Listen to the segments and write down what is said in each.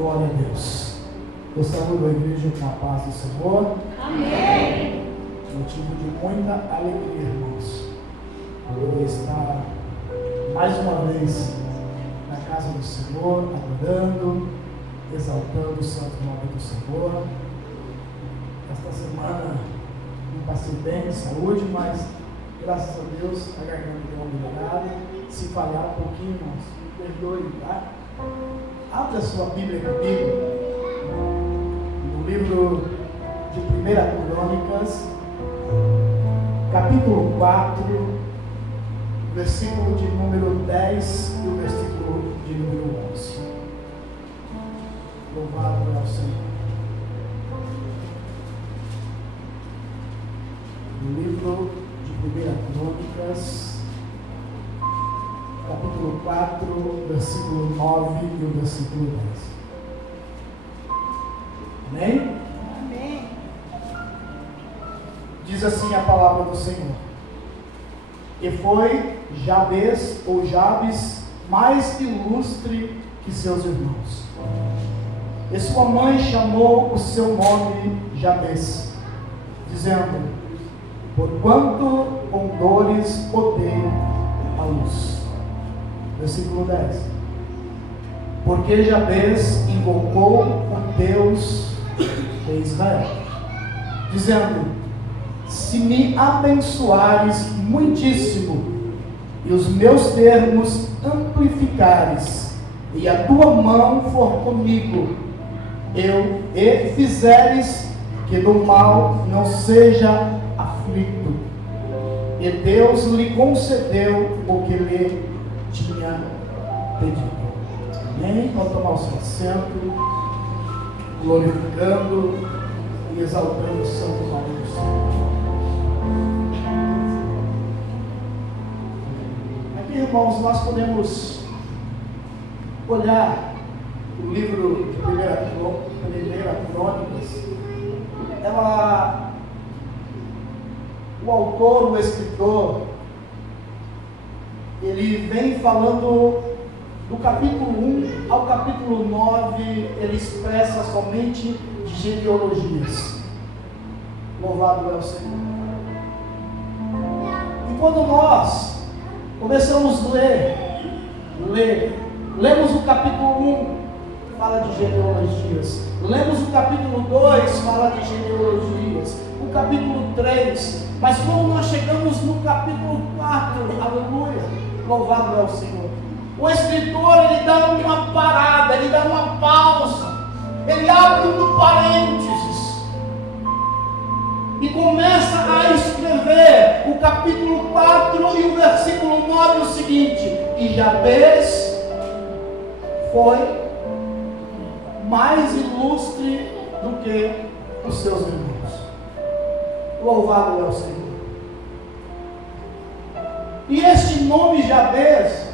Glória a Deus. Eu saúdo a igreja com a paz do Senhor. Amém. Motivo de muita alegria, irmãos, poder estar mais uma vez na casa do Senhor, adorando, exaltando o santo nome do Senhor. Esta semana não passei bem de saúde, mas graças a Deus a garganta deu uma melhorada. Se falhar um pouquinho, irmãos, me perdoe, tá? Abra a sua Bíblia comigo no livro de 1 Crônicas, capítulo 4, versículo de número 10 e o versículo de número 11. Louvado é o Senhor. No livro de 1 Crônicas, capítulo 4, versículo 9 e o versículo 10. Amém? Amém. Diz assim a palavra do Senhor: E foi Jabes ou Jabes mais ilustre que seus irmãos. E sua mãe chamou o seu nome Jabes, dizendo: Porquanto com dores odeio a luz. Versículo 10. Porque Jabes invocou o Deus de Israel, dizendo: Se me abençoares muitíssimo, e os meus termos amplificares, e a tua mão for comigo, e fizeres que do mal não seja aflito. E Deus lhe concedeu o que lhe tinha pedido. Amém? Pode tomar o seu assento, glorificando e exaltando o santo nome do Senhor. Aqui, irmãos, nós podemos olhar o livro de 1 Crônicas. O autor, o escritor, ele vem falando do capítulo 1 ao capítulo 9, ele expressa somente genealogias. Louvado é o Senhor. E quando nós começamos a lemos o capítulo 1, fala de genealogias. Lemos o capítulo 2, fala de genealogias. O capítulo 3, mas quando nós chegamos no capítulo 4, aleluia, louvado é o Senhor, o escritor, ele dá uma parada, ele dá uma pausa, ele abre um parênteses e começa a escrever o capítulo 4 e o versículo 9, o seguinte: E Jabes foi mais ilustre do que os seus irmãos. Louvado é o Senhor. E este nome Jabes,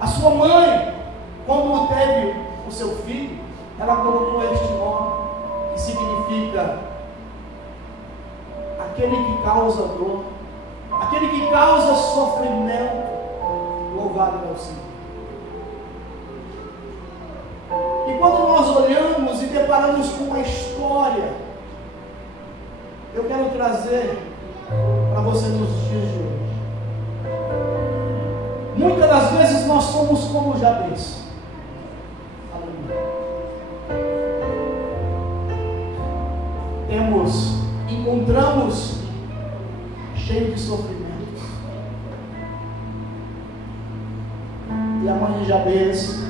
a sua mãe, quando teve o seu filho, ela colocou este nome, que significa aquele que causa dor, aquele que causa sofrimento. Louvado é o Senhor. E quando nós olhamos e deparamos com a história, eu quero trazer para você nos dias de hoje. Muitas das vezes nós somos como Jabes. Encontramos cheio de sofrimentos. E a mãe de Jabes,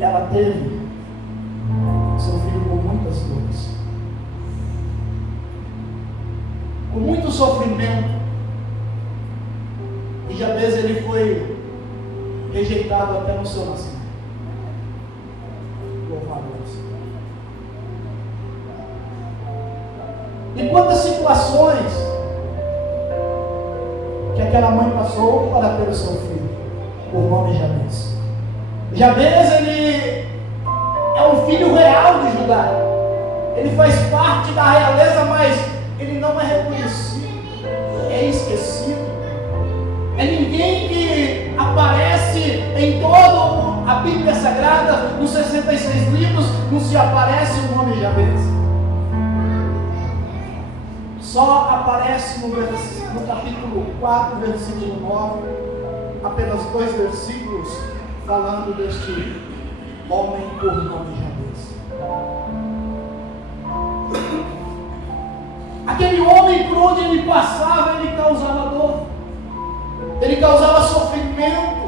ela teve seu filho com muitas dores, com muito sofrimento. E Jabes, ele foi rejeitado até no seu nascimento. Louvado é o Senhor. E quantas situações que aquela mãe passou para ter o seu filho, por nome de Jabes. Jabes, ele é um filho real de Judá. Ele faz parte da realeza, mas ele não é reconhecido, é esquecido. É ninguém que aparece em toda a Bíblia Sagrada, nos 66 livros, não se aparece o nome Jabez. Só aparece no capítulo 4, versículo 9, apenas 2 versículos falando deste homem por nome Jabez. Aquele homem, por onde ele passava, ele causava dor, ele causava sofrimento.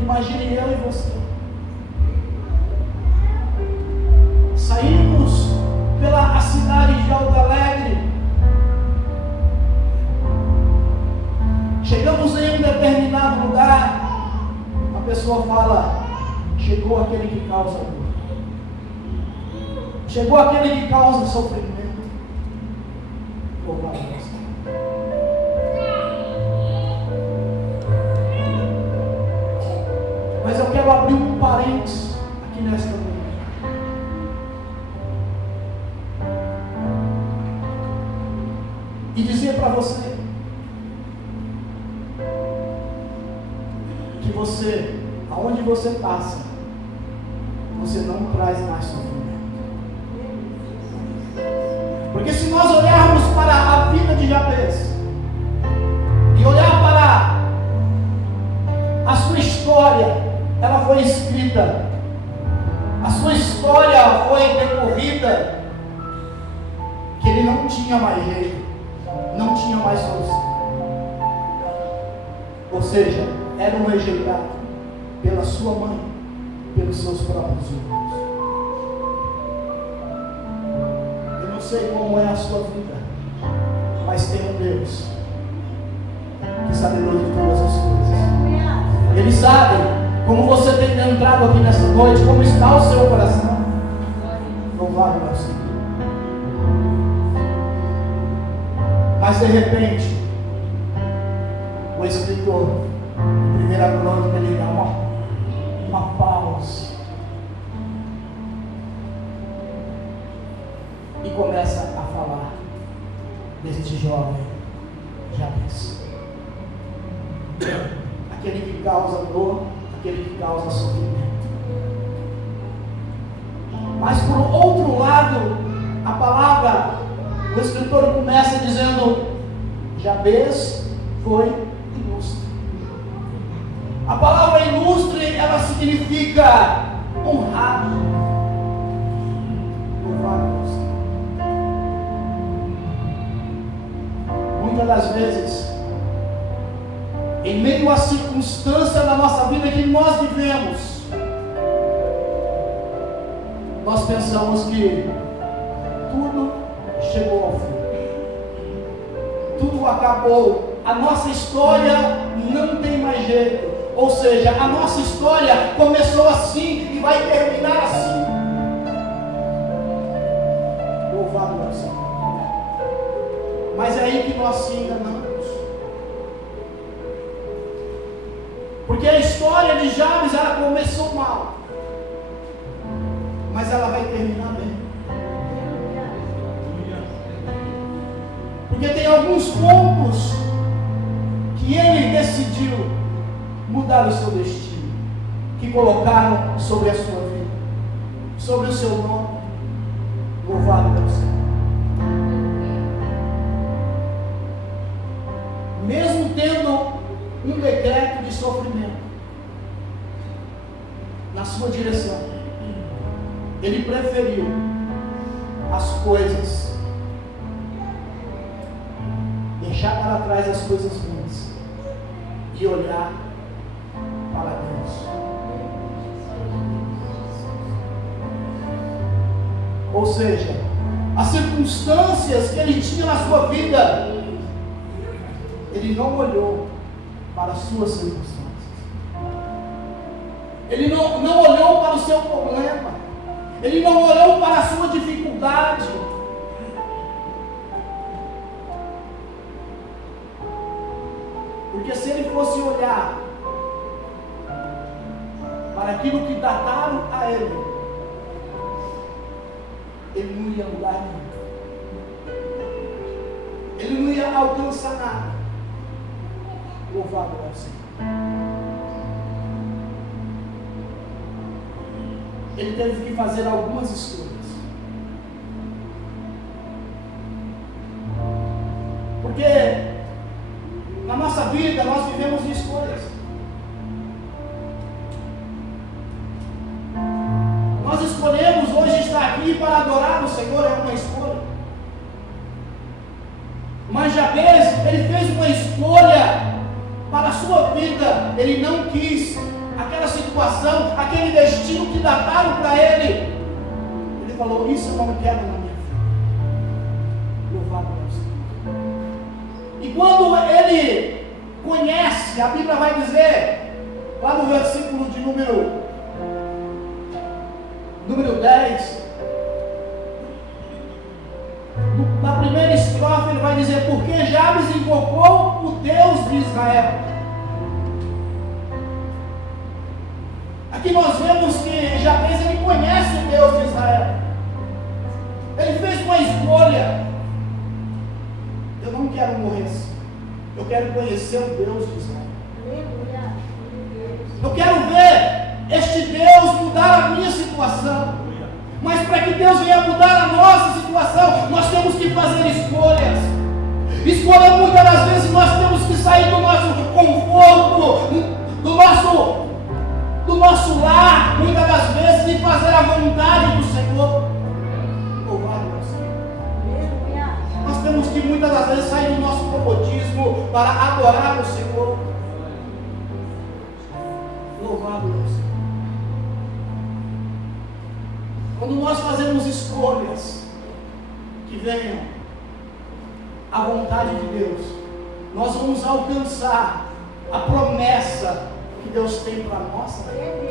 Imagine eu e você saímos pela cidade de Alto Alegre, chegamos em um determinado lugar, a pessoa fala: chegou aquele que causa dor, chegou aquele que causa sofrimento. Louvado a Deus. Mas eu quero abrir um parênteses aqui nesta noite. E dizer para você que você, aonde você passa, você não traz mais sofrimento. Porque se nós olharmos para a vida de Jabez e olhar para a sua história, ela foi escrita, a sua história foi decorrida, que ele não tinha mais jeito, não tinha mais solução. Ou seja, era um rejeitado pela sua mãe, pelos seus próprios irmãos. Eu não sei como é a sua vida, mas tem um Deus que sabe de todas as coisas. Ele sabe como você tem entrado aqui nesta noite, como está o seu coração. Louvado é o Senhor. Mas de repente, o escritor, primeira crônica, ele dá uma pausa e começa a falar deste jovem Jabez, aquele que causa dor, aquele que causa sofrimento. Mas por outro lado, a palavra, o escritor começa dizendo: Jabez foi ilustre. A palavra ilustre, ela significa honrado. Louvado a Deus. Muitas das vezes, em meio à circunstância da nossa vida que nós vivemos, nós pensamos que tudo chegou ao fim, tudo acabou, a nossa história não tem mais jeito. Ou seja, a nossa história começou assim e vai terminar assim. Louvado é o Senhor. Mas é aí que nós se enganamos. Porque a história de Jabez, ela começou mal, mas ela vai terminar bem. Porque tem alguns pontos que ele decidiu mudar o seu destino, que colocaram sobre a sua vida, sobre o seu nome. Louvado é o Senhor. Mesmo tendo um decreto de sofrimento na sua direção, ele preferiu as coisas, deixar para trás as coisas ruins e olhar para Deus. Ou seja, as circunstâncias que ele tinha na sua vida, ele não olhou para as suas circunstâncias, ele não olhou para o seu problema, ele não olhou para a sua dificuldade. Porque se ele fosse olhar para aquilo que dataram a ele, ele não ia lugar nenhum, ele não ia alcançar nada. Louvado é o Senhor. Ele teve que fazer algumas escolhas. Porque na nossa vida nós vivemos de escolhas. Nós escolhemos hoje estar aqui para adorar o Senhor, é uma escolha. Mas Jabez, ele fez uma escolha para a sua vida. Ele não quis aquela situação, aquele destino que dataram para ele. Ele falou, isso eu não quero na minha vida. Louvado é o Senhor. E quando ele conhece, a Bíblia vai dizer, lá no versículo de número 10, na primeira estrofe ele vai dizer, porque Jabes invocou o Deus de Israel. Aqui nós vemos que Jabes, ele conhece o Deus de Israel. Ele fez uma escolha. Eu não quero morrer assim. Eu quero conhecer o Deus de Israel. Eu quero ver este Deus mudar a minha situação. Mas para que Deus venha mudar a nossa situação, nós temos que fazer escolhas. Escolha, muitas das vezes nós temos que sair do nosso conforto, do nosso lar, muitas das vezes, e fazer a vontade do Senhor. Louvado é o Senhor. Nós temos que muitas das vezes sair do nosso comodismo para adorar o Senhor. Louvado é o Senhor. Quando nós fazemos escolhas que venham à vontade de Deus, nós vamos alcançar a promessa que Deus tem para a nossa vida.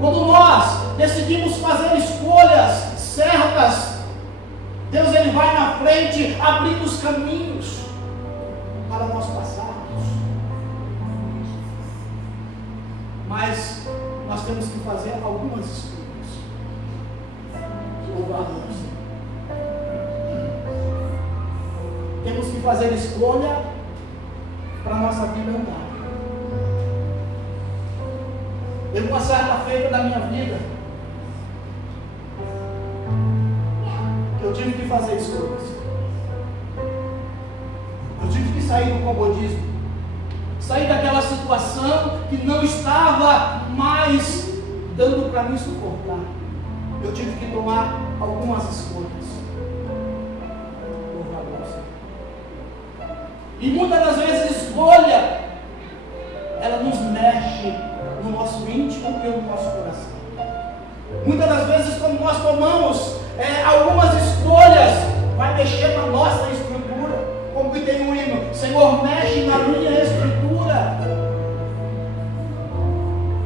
Quando nós decidimos fazer escolhas certas, Deus ele vai na frente abrindo os caminhos para nós passarmos. Mas nós temos que fazer algumas escolhas. Louvado é o Senhor. Temos que fazer escolha para a nossa vida andar. Teve uma certa feita da minha vida que eu tive que fazer escolhas. Eu tive que sair do comodismo. Sair daquela situação que não estava mais dando para mim suportar. Eu tive que tomar algumas escolhas. Louvado é o Senhor. E muitas das vezes a escolha, ela nos mexe no nosso íntimo e no nosso coração. Muitas das vezes quando nós tomamos algumas escolhas, vai mexer na nossa estrutura. Como que tem um hino, Senhor, mexe na minha estrutura.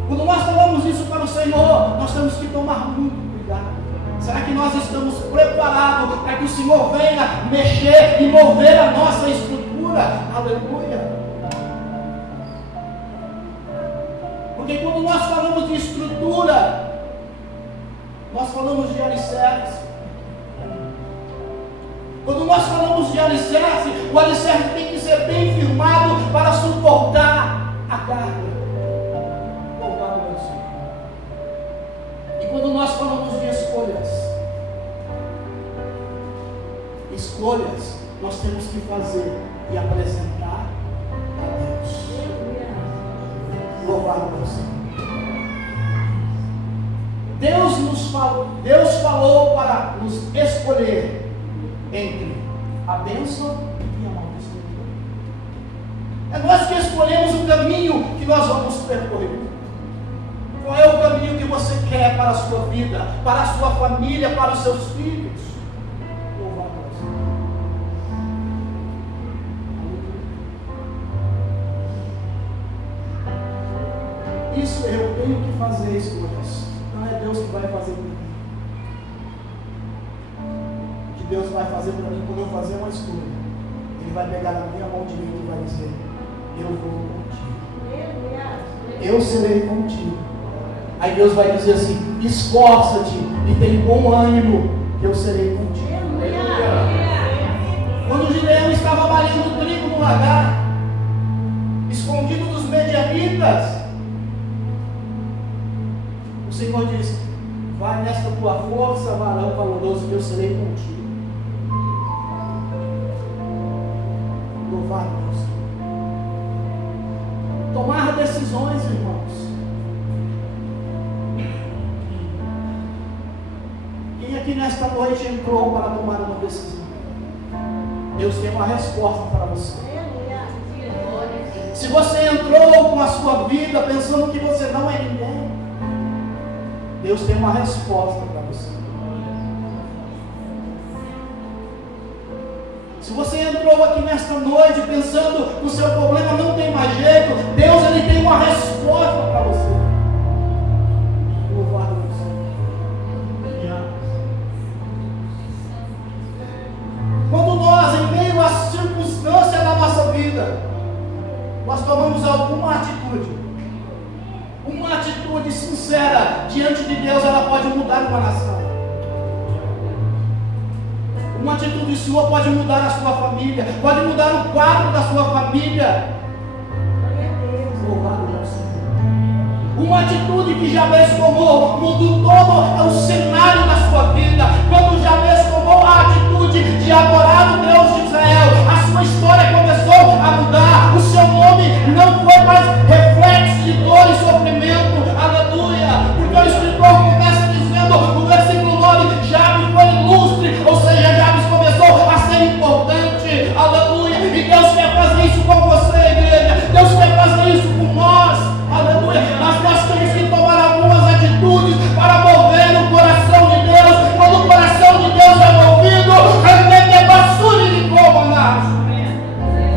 Quando nós falamos isso para o Senhor, nós temos que tomar muito cuidado. Será que nós estamos preparados para que o Senhor venha mexer e mover a nossa estrutura? Aleluia! Porque quando nós falamos de estrutura, nós falamos de alicerce. Quando nós falamos de alicerce, o alicerce tem que ser bem firmado para suportar a carga. Louvado é o Senhor. E quando nós falamos de escolhas, nós temos que fazer e apresentar a Deus. Louvado é o Senhor. Deus falou para nos escolher entre a bênção e a maldição. É nós que escolhemos o caminho que nós vamos percorrer. Qual é o caminho que você quer para a sua vida, para a sua família, para os seus filhos? Louvado é o Senhor. Isso eu tenho que fazer escolhas. Não é Deus que vai fazer por mim. O que Deus vai fazer para mim quando eu fazer uma escolha, Ele vai pegar na minha mão direita e vai dizer, eu vou contigo. Eu serei contigo. Aí Deus vai dizer assim, esforça-te e tem bom ânimo, que eu serei contigo. Quando onde Leão estava malhando trigo no lagar, escondido dos medianitas. O Senhor disse: vai nesta tua força, varão valoroso, que eu serei contigo. Louvado Deus. Tomar decisões, irmãos. Quem aqui nesta noite entrou para tomar uma decisão? Deus tem uma resposta para você. Se você entrou com a sua vida pensando que você não é ninguém, Deus tem uma resposta para você. Se você entrou aqui nesta noite pensando que o seu problema não tem mais jeito, Deus ele tem uma resposta para você. Louvado Deus. Quando nós, em meio às circunstâncias da nossa vida, nós tomamos alguma atitude sincera diante de Deus, ela pode mudar uma nação. Uma atitude sua pode mudar a sua família, pode mudar o quadro da sua família. Louvado Deus. Uma atitude que Jabez tomou mudou todo o cenário da sua vida. Quando Jabez tomou a atitude de adorar o Deus de Israel, a sua história começou a mudar. O seu nome não foi mais reflexo de dor e sofrimento. Aleluia! Porque o escritor começa dizendo no versículo 9: Jabez foi ilustre, ou seja, Jabez começou a ser importante. Aleluia! E Deus quer fazer isso com você, igreja. Deus quer fazer isso com nós. Aleluia! Mas nós temos que tomar algumas atitudes para mover o coração de Deus. Quando o coração de Deus é movido,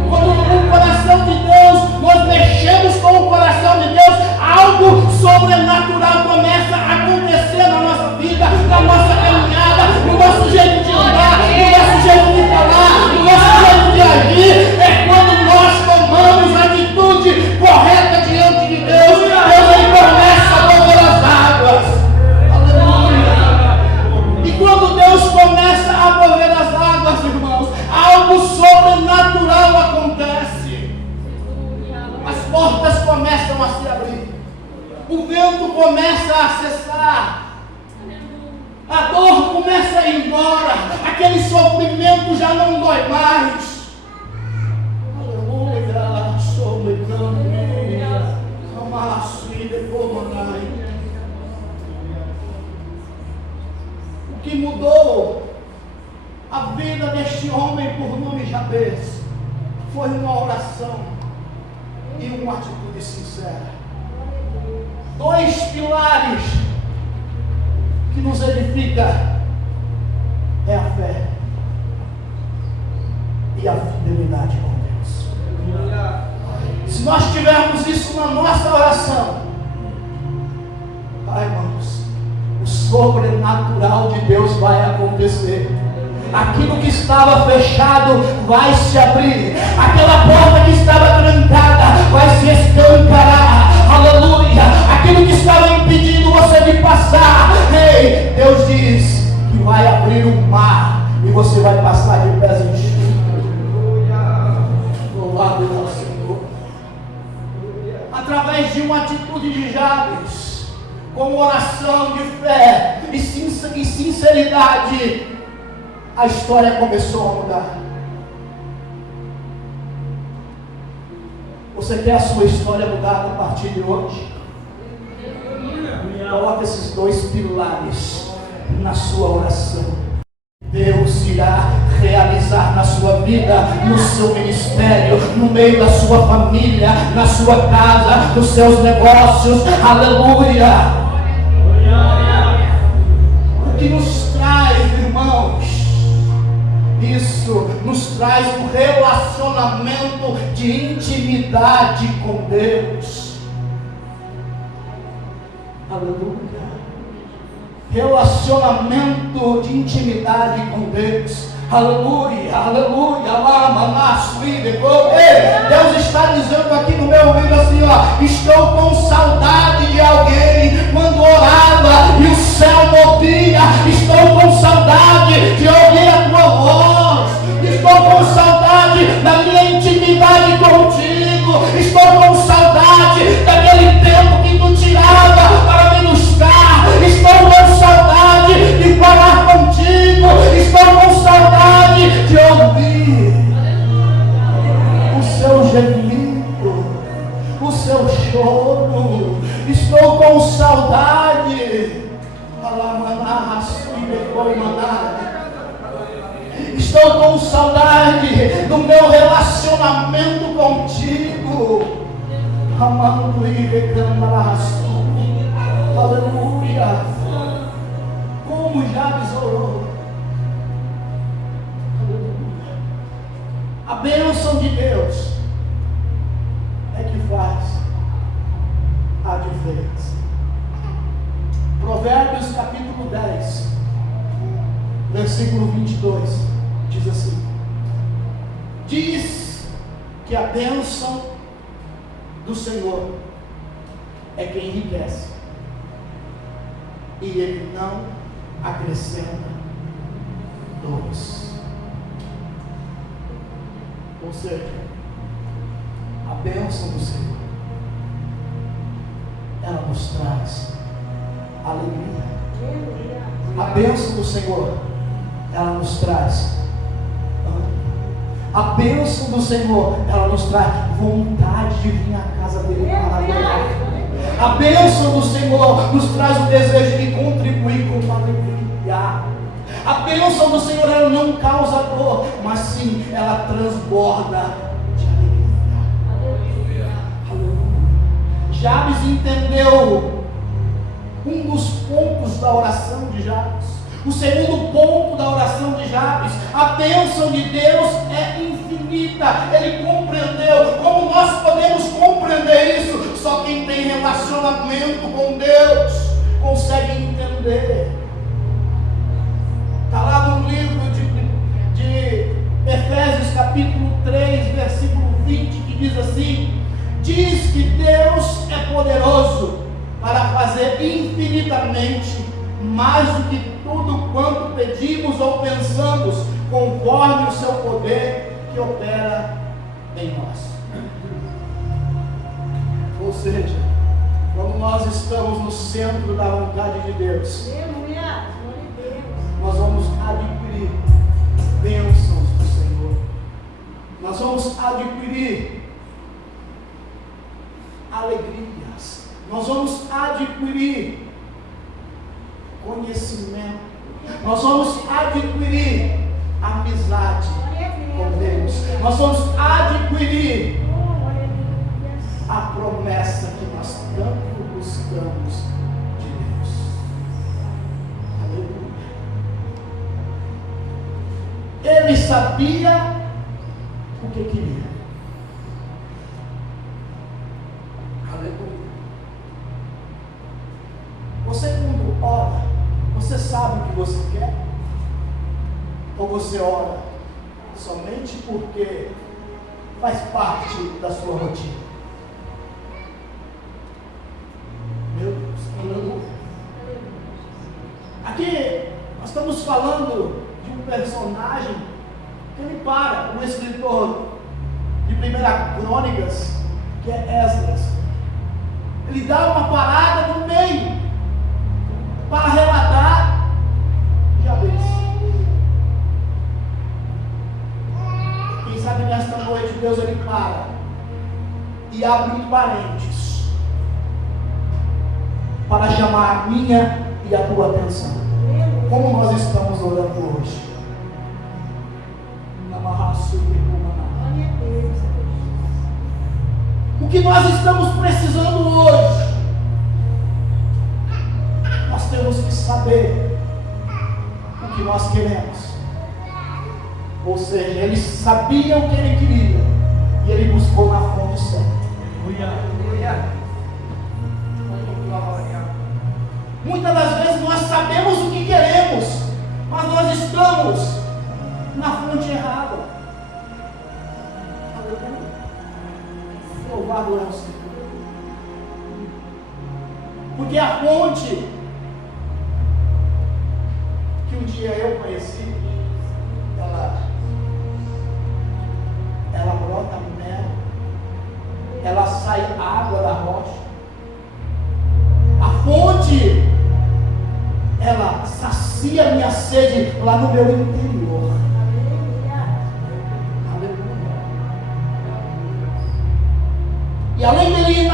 quando o coração de Deus, nós mexemos com o coração de Deus, algo sobrenatural começa a acontecer na nossa vida, na nossa caminhada, no nosso jeito de andar, no nosso jeito de falar, no nosso jeito de agir. É quando nós tomamos a atitude correta diante de Deus, Deus ele começa a mover as águas. Aleluia! E quando Deus começa a mover as águas, irmãos, algo sobrenatural acontece. As portas começam a se abrir, o vento começa a cessar, a dor começa a ir embora, aquele sofrimento já não dói mais. Aleluia, o que mudou a vida deste homem por nome Jabez foi uma oração e uma atitude sincera. Dois pilares que nos edifica é a fé e a fidelidade com Deus. Se nós tivermos isso na nossa oração, irmãos, o sobrenatural de Deus vai acontecer. Aquilo que estava fechado vai se abrir. Aquela porta que estava trancada vai se escancarar. Aleluia! Aquilo que estava impedindo você de passar, ei, Deus diz que vai abrir o mar e você vai passar de pés enxutos. Louvado é o Senhor. Através de uma atitude de Jabez, com oração de fé e sinceridade, a história começou a mudar. Você quer a sua história mudada a partir de hoje? Coloque esses dois pilares na sua oração. Deus irá realizar na sua vida, no seu ministério, no meio da sua família, na sua casa, nos seus negócios. Aleluia! O que nos traz, irmãos, isso nos traz um relacionamento de intimidade com Deus. Aleluia. Relacionamento de intimidade com Deus. Aleluia, aleluia, Deus está dizendo aqui no meu ouvido assim, ó: estou com saudade de alguém quando orava e o céu movia. Estou com saudade de ouvir a tua voz. Estou com saudade Amando e reclamaraço. Aleluia. Como Jabes orou. Aleluia. A bênção de Deus é que faz a diferença. Provérbios capítulo 10, versículo 22, diz assim: diz que a bênção do Senhor é quem enriquece, e Ele não acrescenta dores. Ou seja, a bênção do Senhor, ela nos traz alegria. A bênção do Senhor, ela nos traz ânimo. A bênção do Senhor, ela nos traz vontade de vir à casa dele para adorar. A bênção do Senhor nos traz o desejo de contribuir com alegria. A bênção do Senhor, ela não causa dor, mas sim, ela transborda de alegria. Aleluia. Jabes entendeu um dos pontos da oração de Jabes. O segundo ponto da oração de Jabes: a bênção de Deus é infinita. Ele compreendeu. Como nós podemos compreender isso? Só quem tem relacionamento com Deus consegue entender. Está lá no livro de Efésios capítulo 3, versículo 20, que diz assim: diz que Deus é poderoso para fazer infinitamente mais do que tudo quanto pedimos ou pensamos, conforme o seu poder que opera em nós. Ou seja, quando nós estamos no centro da vontade de Deus, nós vamos adquirir bênçãos do Senhor. Nós vamos adquirir alegrias. Nós vamos adquirir conhecimento. Nós vamos adquirir amizade com Deus. Nós vamos adquirir a promessa que nós tanto buscamos de Deus. Aleluia. Ele sabia o que queria. Aleluia. Você, quando ora, você sabe o que você quer? Ou você ora somente porque faz parte da sua rotina? Meu Deus, aleluia. Aqui nós estamos falando de um personagem que ele para, um escritor de 1 Crônicas, que é Esdras. Ele dá uma parada no meio para relatar Jabes. Quem sabe nesta noite Deus ele para e abre um parênteses para chamar a minha e a tua atenção. Como nós estamos orando hoje? O que nós estamos precisando hoje? Nós temos que saber o que nós queremos. Ou seja, ele sabia o que ele queria e ele buscou na fonte certa. Muitas das vezes nós sabemos o que queremos, mas nós estamos na fonte errada. Louvado é o Senhor. Porque a fonte que um dia eu conheci, ela brota mel, ela sai água da rocha. A fonte, ela sacia minha sede lá no meu interior. E além dele ir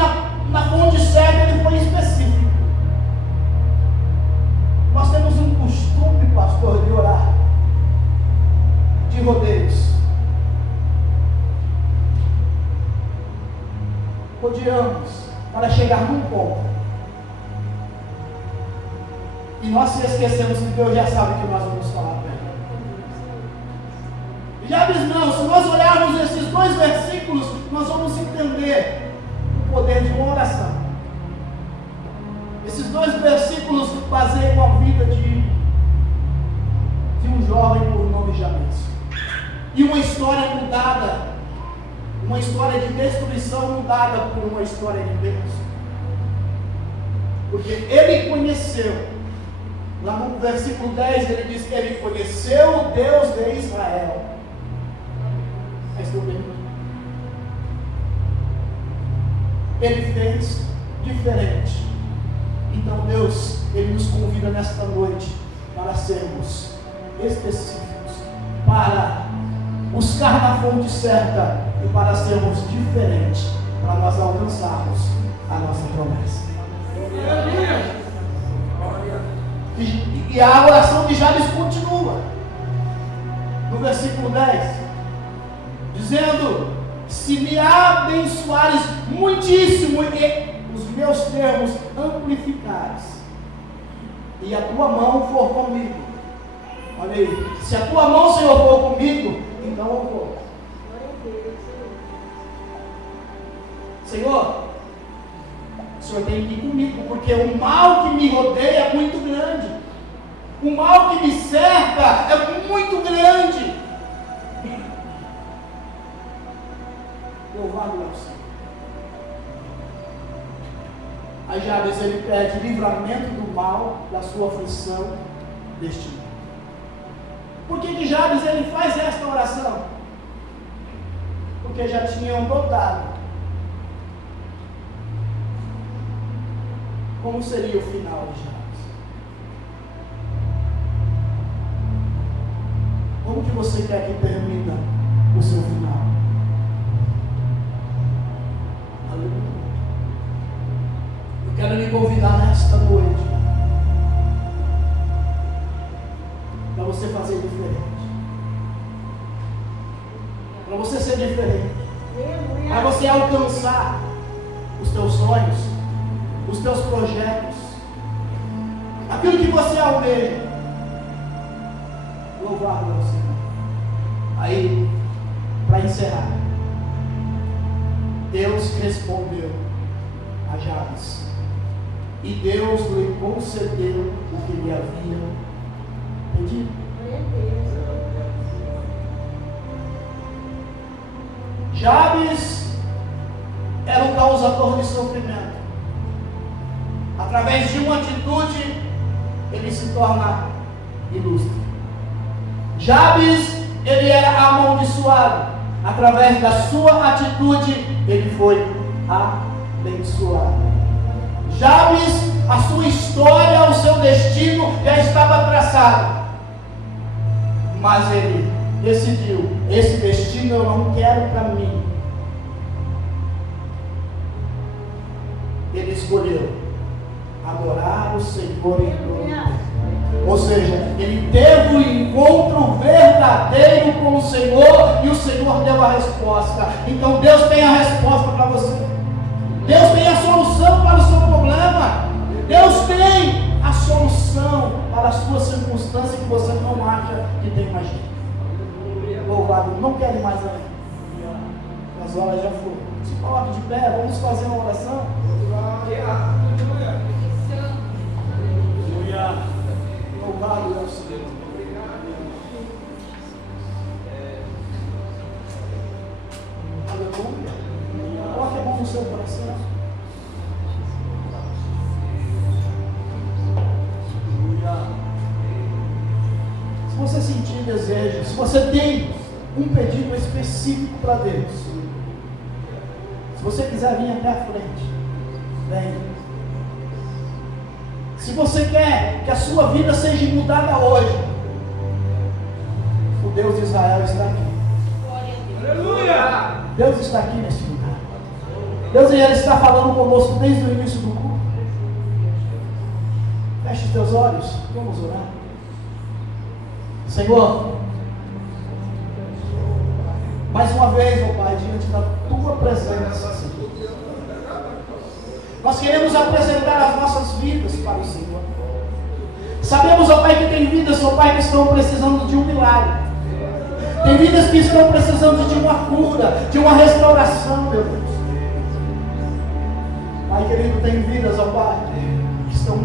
na fonte certa, ele foi específico. Nós temos um costume, pastor, de orar de rodeios. Vou rodeamos para chegar num ponto. E nós se esquecemos que Deus já sabe o que nós vamos falar para Ele. Jabes não, se nós olharmos esses 2 versículos, nós vamos entender o poder de uma oração. Esses 2 versículos baseiam a vida de um jovem por nome Jabes. E uma história mudada, uma história de destruição mudada por uma história de Deus. Porque ele conheceu, lá no versículo 10 ele diz que ele conheceu o Deus de Israel. Mas estou bem. Ele fez diferente. Então Deus, Ele nos convida nesta noite para sermos específicos, para buscar na fonte certa e para sermos diferentes, para nós alcançarmos a nossa promessa. E a oração de Jabes continua no versículo 10, dizendo: se me abençoares muitíssimo e os meus termos amplificares, e a tua mão for comigo. Olha aí, se a tua mão, Senhor, for comigo, então eu vou. Senhor, o Senhor tem que ir comigo, porque o mal que me rodeia é muito grande. O mal que me cerca é muito grande. Louvado é o Senhor. Aí Jabes, ele pede livramento do mal, da sua aflição deste mundo. Por que Jabes ele faz esta oração? Porque já tinham notado como seria o final de Jabes. Como que você quer que termine o seu final? Aleluia. Eu quero lhe convidar nesta noite para você fazer diferente, para você ser diferente, para você alcançar os teus sonhos, os teus projetos, aquilo que você almeja. Louvado é o Senhor. Aí, para encerrar, Deus respondeu a Jabes, e Deus lhe concedeu o que lhe havia pedido. Jabes era o causador de sofrimento. Através de uma atitude, ele se torna ilustre. Jabes, ele era amaldiçoado. Através da sua atitude, ele foi abençoado. Jabes, a sua história, o seu destino já estava traçado. Mas ele decidiu: esse destino eu não quero para mim. Ele escolheu adorar o Senhor em todo o tempo. Ou seja, ele teve um encontro verdadeiro com o Senhor e o Senhor deu a resposta. Então Deus tem a resposta para você. Deus tem a solução para o seu problema. Deus tem a solução para a sua circunstância que você não acha que tem mais jeito. Louvado, não quero mais ainda. As horas já foram. Se coloque de pé, vamos fazer uma oração. Louvado é o Senhor. Aleluia. Coloque a mão no seu coração. Se você sentir desejo, se você tem um pedido específico para Deus, se você quiser vir até a frente, venha. Se você quer que a sua vida seja mudada hoje, o Deus de Israel está aqui. Aleluia! Deus está aqui neste lugar. Deus ele está falando conosco desde o início do culto. Feche os teus olhos, vamos orar. Senhor, mais uma vez, ó Pai, diante da tua presença, Senhor, Nós queremos apresentar as nossas vidas para o Senhor. Sabemos, ó Pai, que tem vidas, ó Pai, que estão precisando de um milagre. Tem vidas que estão precisando de uma cura, de uma restauração, meu Deus. Pai querido, tem vidas, ó Pai, que estão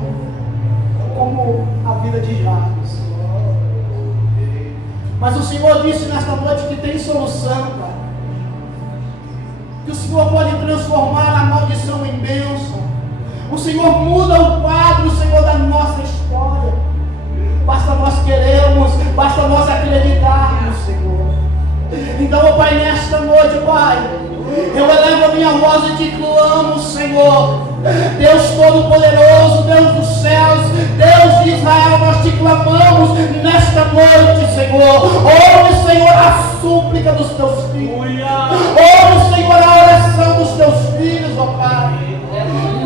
como a vida de Jabes. Mas o Senhor disse nesta noite que tem solução, Pai. Que o Senhor pode transformar a maldição em bênção. O Senhor muda o quadro, Senhor, da nossa história. Basta nós queremos, basta nós acreditarmos, Senhor. Então, ó Pai, nesta noite, Pai, eu elevo a minha voz e te clamo, Senhor. Deus Todo-Poderoso, Deus dos céus, Deus de Israel, nós te clamamos nesta noite, Senhor. Ouve, Senhor, a súplica dos teus filhos. Ouve, Senhor, a oração dos teus filhos, ó Pai.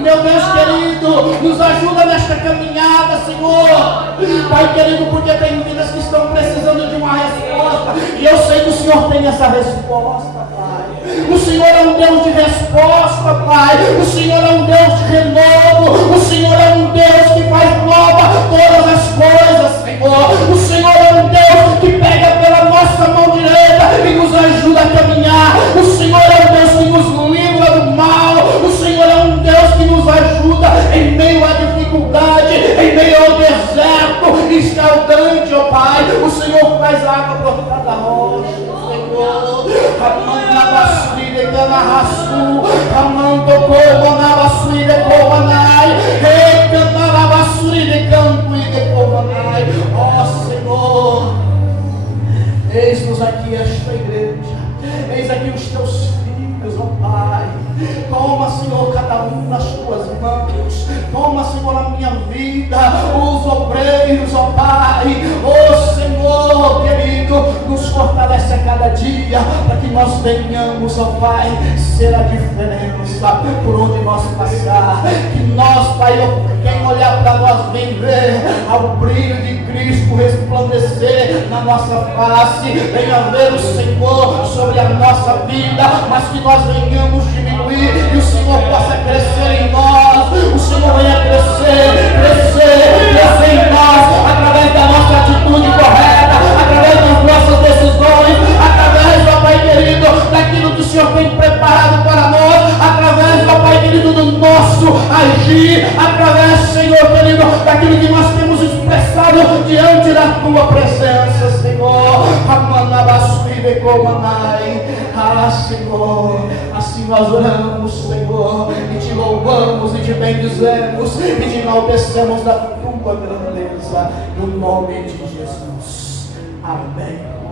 Meu Deus querido, nos ajuda nesta caminhada, Senhor. Pai querido, porque tem vidas que estão precisando de uma resposta. E eu sei que o Senhor tem essa resposta, Pai. O Senhor é um Deus de resposta, Pai. O Senhor é um Deus de renovo. O Senhor é um Deus que faz nova todas as coisas, Senhor. O Senhor é um Deus que pega pela nossa mão direita e nos ajuda a caminhar. O Senhor é um Deus que nos livra do mal. O Senhor é um Deus que nos ajuda em meio à dificuldade, em meio ao deserto escaldante, ó Pai. O Senhor faz água brotar da rocha, Senhor. Ó Senhor, eis-nos aqui esta igreja, eis aqui os teus filhos, ó Pai. Toma, Senhor, cada um nas tuas mãos. Toma, Senhor, a minha vida, os obreiros, ó Pai. Ó Senhor querido, nos fortalece a cada dia, para que nós venhamos, ó Pai, ser a diferença por onde nós passar. Que nós, Pai, quem olhar para nós vem ver ao brilho de Cristo resplandecer na nossa face. Venha ver o Senhor sobre a nossa vida, mas que nós venhamos diminuir e o Senhor possa crescer em nós. O Senhor venha crescer em nós, através da nossa atitude correta, através das nossas decisões, através, ó Pai querido, daquilo que o Senhor tem preparado para nós, através, ó Pai querido, do nosso agir, através, Senhor querido, daquilo que nós temos expressado diante da tua presença, Senhor. Ah, Senhor, assim nós oramos, Senhor, e te louvamos e te bendizemos e te enaltecemos da tua grandeza, no nome de Jesus. Amém.